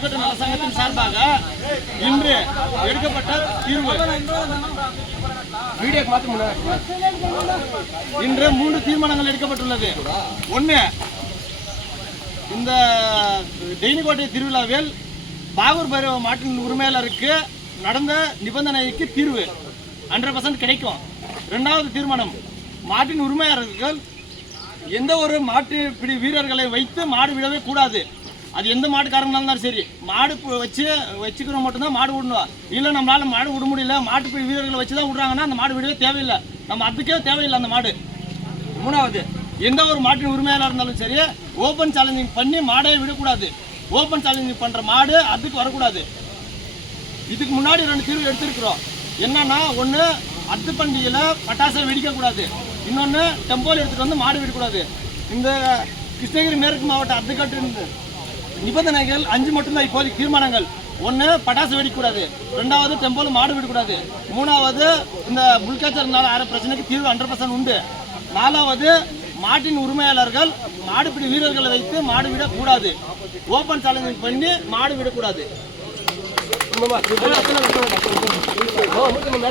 அத்துக்கட்டு நல சங்கத்தின் சார்பாக இன்று எடுக்கப்பட்ட தீர்வு இன்று 3 தீர்மானங்கள் எடுக்கப்பட்டுள்ளது. 1, இந்த டெய்னிக்கோட்டை திருவிழாவில் பாகூர் பைரவ மாட்டின் உரிமையாளருக்கு நடந்த நிபந்தனைக்கு தீர்வு 100% கிடைக்கும். 2வது தீர்மானம், மாட்டின் உரிமையாளர்கள் எந்த ஒரு மாட்டுப்பிடி வீரர்களை வைத்து மாடு விடவே கூடாது. அது எந்த மாட்டுக்காரங்க இருந்தாலும் சரி, மாடு வச்சுக்கிறோம் மட்டும்தான் மாடு விடணும். இல்லை நம்மளால மாடு விட முடியல, மாட்டுப்பிடி வீரர்களை வச்சு தான் விடுறாங்கன்னா அந்த மாடு விடவே தேவையில்லை, நம்ம அதுக்கே தேவையில்லை அந்த மாடு. 3வது, எந்த ஒரு மாட்டின் உரிமையாளர் இருந்தாலும் சரி ஓப்பன் சேலஞ்சிங் பண்ணி மாடே விடக்கூடாது. ஓப்பன் சேலஞ்சிங் பண்ணுற மாடு அதுக்கு வரக்கூடாது. இதுக்கு முன்னாடி 2 தீர்வு எடுத்திருக்கிறோம். என்னன்னா, 1 அத்து பண்டிகையில் பட்டாசை வெடிக்கக்கூடாது, இன்னொன்று டெம்போல் எடுத்துகிட்டு வந்து மாடு விடக்கூடாது. இந்த கிருஷ்ணகிரி மேற்கு மாவட்ட அத்துக்கட்டு நிபந்தனைகள் 5 மட்டும்தான் இப்போதைக்கு தீர்மானங்கள். 1, பட்டாசு வெடிக்கக்கூடாது. 2வது, டெம்போல் மாடு விடக்கூடாது. 3வது, இந்த புல்கேச்சர்னால ஆகிற பிரச்சனைக்கு தீர்வு 100% உண்டு. 4வது, மாட்டின் உரிமையாளர்கள் மாடுபிடி வீரர்களை வைத்து மாடு விடக்கூடாது. ஓப்பன் சேலஞ்சிங் பண்ணி மாடு விடக்கூடாது.